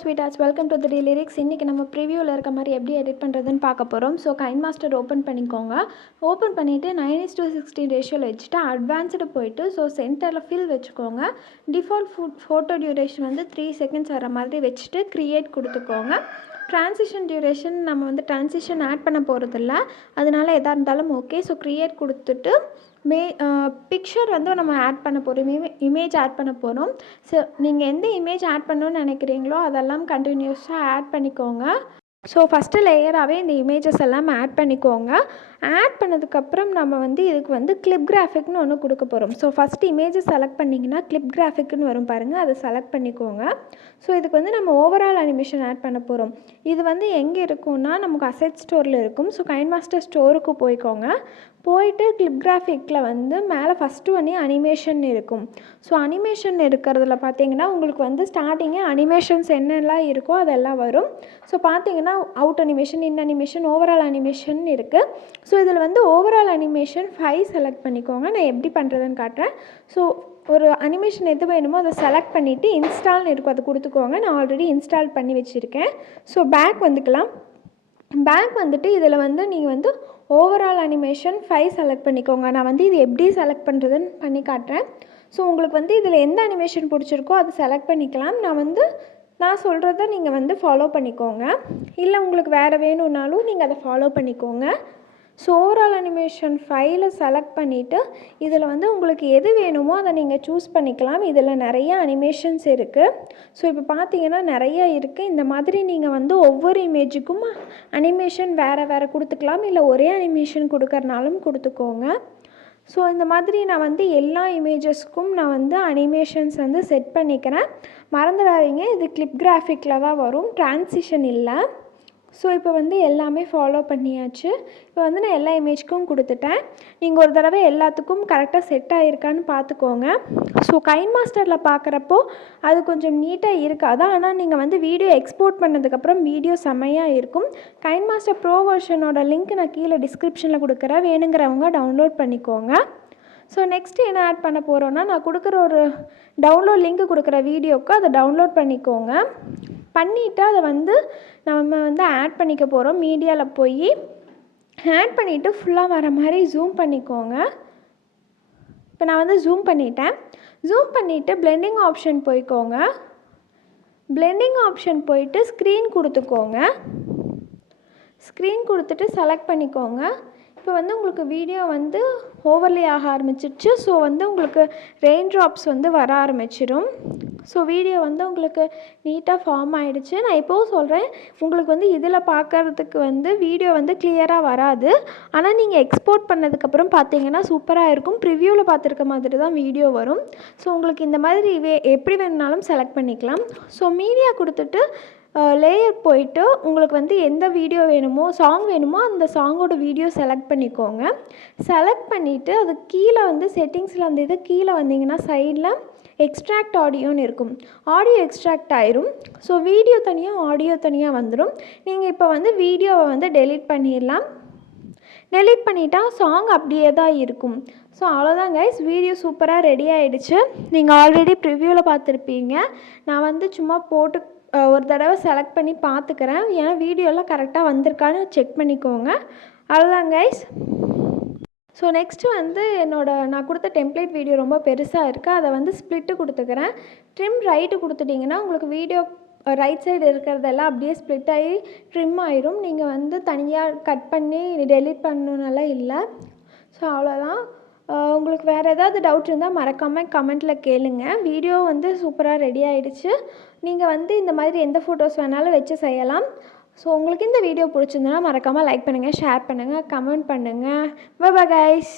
sweethearts, welcome to the lyrics. இன்னைக்கு நம்ம ப்ரிவியூவில் இருக்க மாதிரி எப்படி எடிட் பண்ணுறதுன்னு பார்க்க போகிறோம். ஸோ கைன்மாஸ்டர் ஓப்பன் பண்ணிக்கோங்க. ஓப்பன் பண்ணிவிட்டு 9:16 ரேஷியோவில் வச்சுட்டு அட்வான்ஸ்டு போயிட்டு ஸோ சென்டரில் ஃபில் வச்சுக்கோங்க. டிஃபால்ட் ஃபோட்டோ டியூரேஷன் வந்து 3 செகண்ட்ஸ் வர மாதிரி வச்சுட்டு க்ரியேட் கொடுத்துக்கோங்க. ட்ரான்சிஷன் டியூரேஷன் நம்ம வந்து ட்ரான்சிஷன் ஆட் பண்ண போகிறதில்ல, அதனால எதாக இருந்தாலும் ஓகே. ஸோ க்ரியேட் கொடுத்துட்டு பிக்சர் வந்து நம்ம ஆட் பண்ண போகிறோம், இமேஜ் ஆட் பண்ண போகிறோம். ஸோ நீங்கள் எந்த இமேஜ் ஆட் பண்ணணும்னு நினைக்கிறீங்களோ அதெல்லாம் கண்டினியூஸாக ஆட் பண்ணிக்கோங்க. ஸோ ஃபஸ்ட்டு லேயராகவே இந்த இமேஜஸ் எல்லாம் ஆட் பண்ணிக்கோங்க. ஆட் பண்ணதுக்கப்புறம் நம்ம வந்து இதுக்கு வந்து கிளிப் கிராஃபிக்னு ஒன்று கொடுக்க போகிறோம். ஸோ ஃபஸ்ட்டு இமேஜஸ் செலக்ட் பண்ணிங்கன்னா கிளிப் கிராஃபிக்னு வரும் பாருங்கள், அதை செலக்ட் பண்ணிக்கோங்க. ஸோ இதுக்கு வந்து நம்ம ஓவரால் அனிமேஷன் ஆட் பண்ண போகிறோம். இது வந்து எங்கே இருக்கும்னா நமக்கு அசெட் ஸ்டோரில் இருக்கும். ஸோ கைன்மாஸ்டர் ஸ்டோருக்கு போய்க்கோங்க. போயிட்டு கிளிப் கிராஃபிக்கில் வந்து மேலே ஃபஸ்ட்டு ஒன்றே அனிமேஷன் இருக்கும். ஸோ அனிமேஷன் இருக்கிறதுல பார்த்தீங்கன்னா உங்களுக்கு வந்து ஸ்டார்டிங்கே அனிமேஷன்ஸ் என்னெல்லாம் இருக்கோ அதெல்லாம் வரும். ஸோ பார்த்தீங்கன்னா அவுட் அனிமேஷன், இன் அனிமேஷன், ஓவரால் அனிமேஷன் இருக்குது. ஸோ இதில் வந்து ஓவரால் அனிமேஷன் 5 செலக்ட் பண்ணிக்கோங்க. நான் எப்படி பண்ணுறதுன்னு காட்டுறேன். ஸோ ஒரு அனிமேஷன் எது வேணுமோ அதை செலக்ட் பண்ணிவிட்டு இன்ஸ்டால்னு இருக்கும், அதை கொடுத்துக்கோங்க. நான் ஆல்ரெடி இன்ஸ்டால் பண்ணி வச்சுருக்கேன். ஸோ பேக் வந்துக்கலாம். பேக் வந்துட்டு இதில் வந்து நீங்கள் வந்து ஓவரால் அனிமேஷன் 5 செலக்ட் பண்ணிக்கோங்க. நான் வந்து இது எப்படி செலக்ட் பண்ணுறதுன்னு பண்ணி காட்டுறேன். ஸோ உங்களுக்கு வந்து இதில் எந்த அனிமேஷன் பிடிச்சிருக்கோ அதை செலக்ட் பண்ணிக்கலாம். நான் சொல்கிறத நீங்கள் வந்து ஃபாலோ பண்ணிக்கோங்க. இல்லை உங்களுக்கு வேறு வேணும்னாலும் நீங்கள் அதை ஃபாலோ பண்ணிக்கோங்க. ஸோ ஓவரால் அனிமேஷன் 5 செலக்ட் பண்ணிவிட்டு இதில் வந்து உங்களுக்கு எது வேணுமோ அதை நீங்கள் சூஸ் பண்ணிக்கலாம். இதில் நிறைய அனிமேஷன்ஸ் இருக்குது. ஸோ இப்போ பார்த்தீங்கன்னா நிறைய இருக்குது. இந்த மாதிரி நீங்கள் வந்து ஒவ்வொரு இமேஜுக்கும் அனிமேஷன் வேறு கொடுத்துக்கலாம், இல்லை ஒரே அனிமேஷன் கொடுக்கறனாலும் கொடுத்துக்கோங்க. ஸோ இந்த மாதிரி நான் வந்து எல்லா இமேஜஸ்க்கும் நான் வந்து அனிமேஷன்ஸ் வந்து செட் பண்ணிக்கிறேன். மறந்துடாதீங்க, இது கிளிப் கிராஃபிக்கில் தான் வரும், ட்ரான்சிஷன் இல்லை. ஸோ இப்போ வந்து எல்லாமே ஃபாலோ பண்ணியாச்சு. இப்போ வந்து நான் எல்லா இமேஜ்க்கும் கொடுத்துட்டேன். நீங்கள் ஒரு தடவை எல்லாத்துக்கும் கரெக்டாக செட் ஆகிருக்கான்னு பார்த்துக்கோங்க. ஸோ கைன்மாஸ்டரில் பார்க்குறப்போ அது கொஞ்சம் நீட்டாக இருக்காது, ஆனால் நீங்கள் வந்து வீடியோ எக்ஸ்போர்ட் பண்ணதுக்கப்புறம் வீடியோ செம்மையாக இருக்கும். கைன்மாஸ்டர் ப்ரோ வெர்ஷனோட லிங்க் நான் கீழே டிஸ்கிரிப்ஷனில் கொடுக்குறேன், வேணுங்கிறவங்க டவுன்லோட் பண்ணிக்கோங்க. ஸோ நெக்ஸ்ட்டு என்ன ஆட் பண்ண போகிறோன்னா, நான் கொடுக்குற ஒரு டவுன்லோட் லிங்க் கொடுக்குற வீடியோவுக்கு அதை டவுன்லோட் பண்ணிக்கோங்க. பண்ணிவிட்டு அதை வந்து நம்ம வந்து ஆட் பண்ணிக்க போகிறோம். மீடியாவில் போய் ஆட் பண்ணிவிட்டு ஃபுல்லாக வர மாதிரி ஜூம் பண்ணிக்கோங்க. இப்போ நான் வந்து ஜூம் பண்ணிட்டேன். ஜூம் பண்ணிவிட்டு பிளெண்டிங் ஆப்ஷன் போய்க்கோங்க. பிளெண்டிங் ஆப்ஷன் போயிட்டு ஸ்க்ரீன் கொடுத்துக்கோங்க. ஸ்க்ரீன் கொடுத்துட்டு செலக்ட் பண்ணிக்கோங்க. இப்போ வந்து உங்களுக்கு வீடியோ வந்து ஓவர்லே ஆக ஆரம்பிச்சிடுச்சு. ஸோ வந்து உங்களுக்கு ரெயின் ட்ராப்ஸ் வந்து வர ஆரம்பிச்சிடும். ஸோ வீடியோ வந்து உங்களுக்கு நீட்டாக ஃபார்ம் ஆகிடுச்சு. நான் இப்போவும் சொல்கிறேன், உங்களுக்கு வந்து இதில் பார்க்குறதுக்கு வந்து வீடியோ வந்து கிளியராக வராது, ஆனால் நீங்கள் எக்ஸ்போர்ட் பண்ணதுக்கப்புறம் பார்த்தீங்கன்னா சூப்பராக இருக்கும். ப்ரிவியூவில் பார்த்துருக்க மாதிரி தான் வீடியோ வரும். ஸோ உங்களுக்கு இந்த மாதிரி எப்படி வேணுனாலும் செலக்ட் பண்ணிக்கலாம். ஸோ மீடியா கொடுத்துட்டு லேயர் போயிட்டு உங்களுக்கு வந்து எந்த வீடியோ வேணுமோ, சாங் வேணுமோ அந்த சாங்கோட வீடியோ செலக்ட் பண்ணிக்கோங்க. செலக்ட் பண்ணிவிட்டு அது கீழே வந்து செட்டிங்ஸில் அந்த இது கீழே வந்தீங்கன்னா சைடில் எக்ஸ்ட்ராக்ட் ஆடியோன்னு இருக்கும், ஆடியோ எக்ஸ்ட்ராக்ட் ஆயிரும். ஸோ வீடியோ தனியாக ஆடியோ தனியாக வந்துடும். நீங்கள் இப்போ வந்து வீடியோவை வந்து டெலீட் பண்ணிடலாம். டெலீட் பண்ணிட்டா சாங் அப்படியே தான் இருக்கும். ஸோ அவ்வளோதான் கைஸ், வீடியோ சூப்பராக ரெடி ஆகிடுச்சு. நீங்கள் ஆல்ரெடி ப்ரிவியூவில் பார்த்துருப்பீங்க. நான் வந்து சும்மா போட்டு ஒரு தடவை செலக்ட் பண்ணி பார்த்துக்கிறேன், ஏன்னா வீடியோலாம் கரெக்டாக வந்திருக்கான்னு செக் பண்ணிக்கோங்க. அவ்வளோதான் கைஸ். ஸோ நெக்ஸ்ட்டு வந்து நான் கொடுத்த டெம்ப்ளேட் வீடியோ ரொம்ப பெருசாக இருக்குது, அதை வந்து ஸ்ப்ளிட்டு கொடுத்துக்கிறேன். ட்ரிம் ரைட்டு கொடுத்துட்டிங்கன்னா உங்களுக்கு வீடியோ ரைட் சைடு இருக்கிறதெல்லாம் அப்படியே ஸ்ப்ளிட் ஆகி ட்ரிம் ஆயிரும். நீங்கள் வந்து தனியாக கட் பண்ணி டெலீட் பண்ணணுன்னெல்லாம் இல்லை. ஸோ அவ்வளோதான். உங்களுக்கு வேறு ஏதாவது டவுட் இருந்தால் மறக்காமல் கமெண்ட்டில் கேளுங்க. வீடியோ வந்து சூப்பராக ரெடி ஆகிடுச்சு. நீங்கள் வந்து இந்த மாதிரி எந்த ஃபோட்டோஸ் வேணாலும் வச்சு செய்யலாம். ஸோ உங்களுக்கு இந்த வீடியோ பிடிச்சிருந்ததுன்னா மறக்காமல் லைக் பண்ணுங்கள், ஷேர் பண்ணுங்கள், கமெண்ட் பண்ணுங்கள். Bye bye guys.